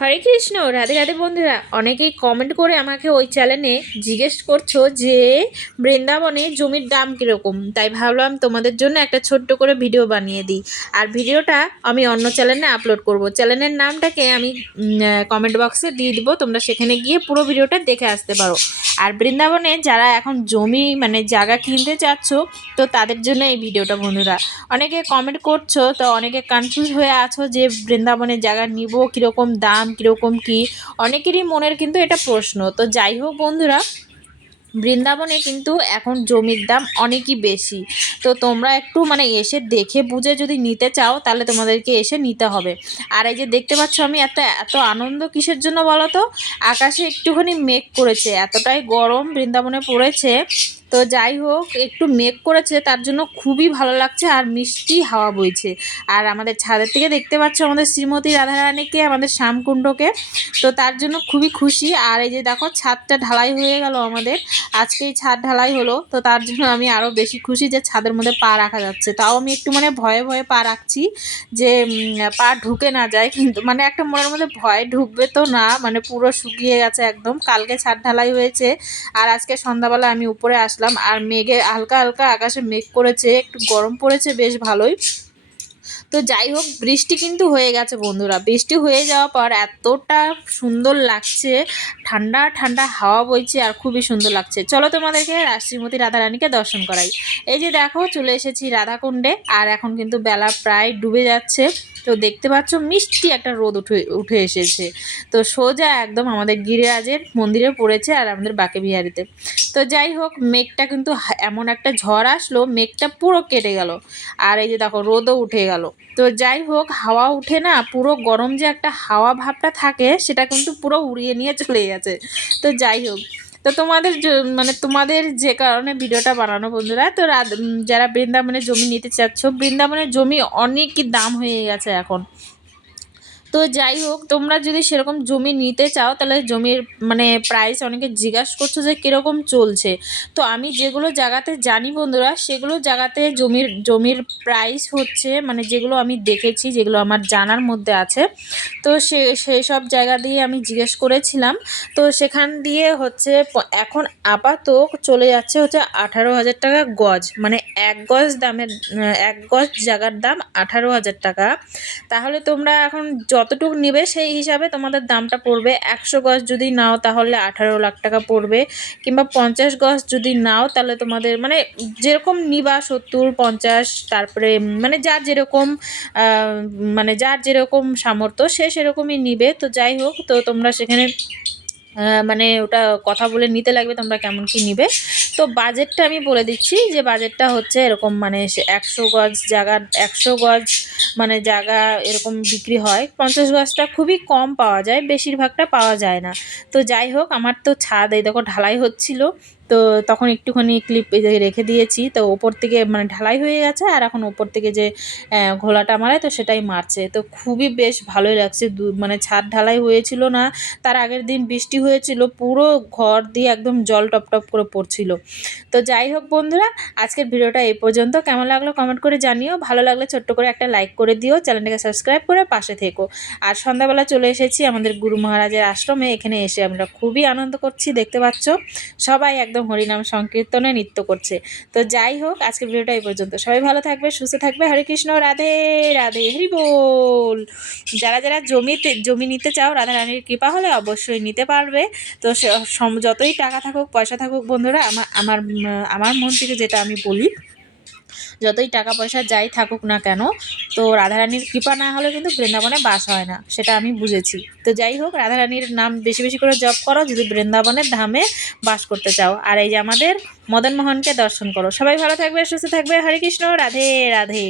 হরে কৃষ্ণ, রাধে রাধে বন্ধুরা। অনেকেই কমেন্ট করে আমাকে ওই চ্যানেলে জিজ্ঞেস করছ যে, বৃন্দাবনে জমির দাম কীরকম? তাই ভাবলাম তোমাদের জন্য একটা ছোট্ট করে ভিডিও বানিয়ে দিই। আর ভিডিওটা আমি অন্য চ্যানেলে আপলোড করব। চ্যানেলের নামটাকে আমি কমেন্ট বক্সে দিয়ে দিব। তোমরা সেখানে গিয়ে পুরো ভিডিওটা দেখে আসতে পারো। আর বৃন্দাবনে যারা এখন জমি মানে জায়গা কিনতে চাচ্ছ, তো তাদের জন্য এই ভিডিওটা বন্ধুরা। অনেকে কমেন্ট করছ, তো অনেকে কনফিউজ হয়ে আছো যে বৃন্দাবনে জায়গা নিব কীরকম দাম? কীরকম কি? অনেকেরই মনের কিন্তু এটা প্রশ্ন। তো যাই হোক বন্ধুরা, বৃন্দাবনে কিন্তু এখন জমির দাম অনেকই বেশি। তো তোমরা একটু মানে এসে দেখে বুঝে যদি নিতে চাও, তাহলে তোমাদেরকে এসে নিতে হবে। আর এই যে দেখতে পাচ্ছ আমি এত এত আনন্দ কিসের জন্য বলো তো? আকাশে একটুখানি মেঘ করেছে। এতটাই গরম বৃন্দাবনে পড়েছে। তো যাই হোক, একটু মেঘ করেছে, তার জন্য খুবই ভালো লাগছে আর মিষ্টি হাওয়া বইছে। আর আমাদের ছাদের থেকে দেখতে পাচ্ছ আমাদের শ্রীমতী রাধারানীকে, আমাদের শ্যামকুণ্ডকে। তো তার জন্য খুবই খুশি। আর এই যে দেখো, ছাদটা ঢালাই হয়ে গেল আমাদের। আজকে এই ছাদ ঢালাই হলো, তো তার জন্য আমি আরও বেশি খুশি যে ছাদের মধ্যে পা রাখা যাচ্ছে। তাও আমি একটু মানে ভয়ে ভয়ে পা রাখছি যে পা ঢুকে না যায়, কিন্তু মানে একটা মনের মধ্যে ভয় ঢুকবে তো না মানে পুরো শুকিয়ে গেছে একদম। কালকে ছাদ ঢালাই হয়েছে, আর আজকে সন্ধ্যাবেলা আমি উপরে আসলাম। আর মেঘে হালকা হালকা আকাশে মেঘ করেছে, একটু গরম পড়েছে, বেশ ভালোই। তো যাই হোক, বৃষ্টি কিন্তু হয়ে গেছে বন্ধুরা। বৃষ্টি হয়ে যাওয়ার পর এতটা সুন্দর লাগছে, ঠান্ডা ঠান্ডা হাওয়া বইছে, আর খুবই সুন্দর লাগছে। চলো তোমাদেরকে শ্রীমতী রাধারানীকে দর্শন করাই। এই যে দেখো, চলে এসেছি রাধাকুণ্ডে, আর এখন কিন্তু বেলা প্রায় ডুবে যাচ্ছে। তো দেখতে পাচ্ছ মিষ্টি একটা রোদ উঠে উঠে এসেছে। তো সোজা একদম আমাদের গিরিরাজের মন্দিরে পড়েছে আর আমাদের বাকে বিহারিতে তো যাই হোক, মেঘটা কিন্তু এমন একটা ঝড় আসলো, মেঘটা পুরো কেটে গেল। আর এই যে দেখো, রোদও উঠে গেল। তো যাই হোক, হাওয়া উঠে না, পুরো গরম যে একটা হাওয়া ভাবটা থাকে, সেটা কিন্তু পুরো উড়িয়ে নিয়ে চলে গেছে। তো যাই হোক তো তোমাদের মানে তোমাদের যে কারণে ভিডিওটা বানানো বন্ধুরা, তো যারা বৃন্দাবনে জমি নিতে চাচ্ছ, বৃন্দাবনের জমি অনেকই দাম হয়ে গেছে এখন। তো যাই হোক, তোমরা যদি সেরকম জমি নিতে চাও, তাহলে জমির মানে প্রাইস অনেকে জিজ্ঞাসা করছ যে কীরকম চলছে। তো আমি যেগুলো জায়গাতে জানি বন্ধুরা, সেগুলো জায়গাতে জমির জমির প্রাইস হচ্ছে মানে যেগুলো আমি দেখেছি, যেগুলো আমার জানার মধ্যে আছে। তো সে সেই সব জায়গা দিয়ে আমি জিজ্ঞেস করেছিলাম। তো সেখান দিয়ে হচ্ছে, এখন আপাতত চলে যাচ্ছে হচ্ছে আঠারো হাজার টাকা গজ মানে এক গজ দামের, এক গজ জায়গার দাম আঠারো হাজার টাকা। তাহলে তোমরা এখন যতটুকু নেবে সেই হিসাবে তোমাদের দামটা পড়বে। একশো গজ যদি নাও তাহলে আঠারো লাখ টাকা পড়বে কিংবা পঞ্চাশ গজ যদি নাও তাহলে তোমাদের মানে যেরকম নিবা সত্তর, পঞ্চাশ, তারপরে মানে যার যেরকম মানে যার যেরকম সামর্থ্য সে সেরকমই নিবে। তো যাই হোক, তো তোমরা সেখানে মানে ওটা কথা বলে নিতে লাগবে তোমরা কেমন কি নিবে। তো বাজেটটা আমি বলে দিচ্ছি যে বাজেটটা হচ্ছে এরকম মানে একশো গজ জায়গা, একশো গজ মানে জায়গা এরকম বিক্রি হয়। পঞ্চাশ গজটা খুবই কম পাওয়া যায়, বেশিরভাগটা পাওয়া যায় না। তো যাই হোক, আমার তো ছাদ এই দেখো ঢালাই হচ্ছিল। তো তখন একটুখানি ক্লিপ রেখে দিয়েছি। তো ওপর থেকে মানে ঢালাই হয়ে গেছে আর এখন ওপর থেকে যে ঘোলাটা মারে তো সেটাই মারছে। তো খুবই বেশ ভালোই লাগছে। মানে ছাদ ঢালাই হয়েছিল না, তার আগের দিন বৃষ্টি হয়েছিল, পুরো ঘর দিয়ে একদম জল টপ টপ করে পড়ছিল। তো যাই হোক বন্ধুরা, আজকের ভিডিওটা এই পর্যন্ত। কেমন লাগল কমেন্ট করে জানিও। ভালো লাগলে ছোট্ট করে একটা লাইক করে দিও। চ্যানেলটাকে সাবস্ক্রাইব করে পাশে থেকো। আর সন্ধ্যাবেলা চলে এসেছি আমাদের গুরু মহারাজের আশ্রমে। এখানে এসে আমরা খুবই আনন্দ করছি, দেখতে পাচ্ছ? সবাই একদম হরিনাম সংকীর্তনে নৃত্য করছে। তো যাই হোক, আজকের ভিডিওটা এই পর্যন্ত। সবাই ভালো থাকবে, সুস্থ থাকবে। হরে কৃষ্ণ, রাধে রাধে, হরি বল। যারা যারা জমিতে জমি নিতে চাও, রাধা রানীর কৃপা হলে অবশ্যই নিতে পারবে। তো যতই টাকা থাকুক, পয়সা থাকুক, বন্ধুরা আমার আমার আমার মন থেকে যেটা আমি বলি যতই টাকা পয়সা যাই থাকুক না কেন, তো রাধারানীর কৃপা না হলে কিন্তু বৃন্দাবনে বাস হয় না, সেটা আমি বুঝেছি। তো যাই হোক, রাধারানীর নাম বেশি বেশি করে জপ করো, যদি বৃন্দাবনের ধামে বাস করতে চাও। আর এই যে আমাদের মদন মোহনকে দর্শন করো। সবাই ভালো থাকবে, সুস্থ থাকবে। হরে কৃষ্ণ, রাধে রাধে।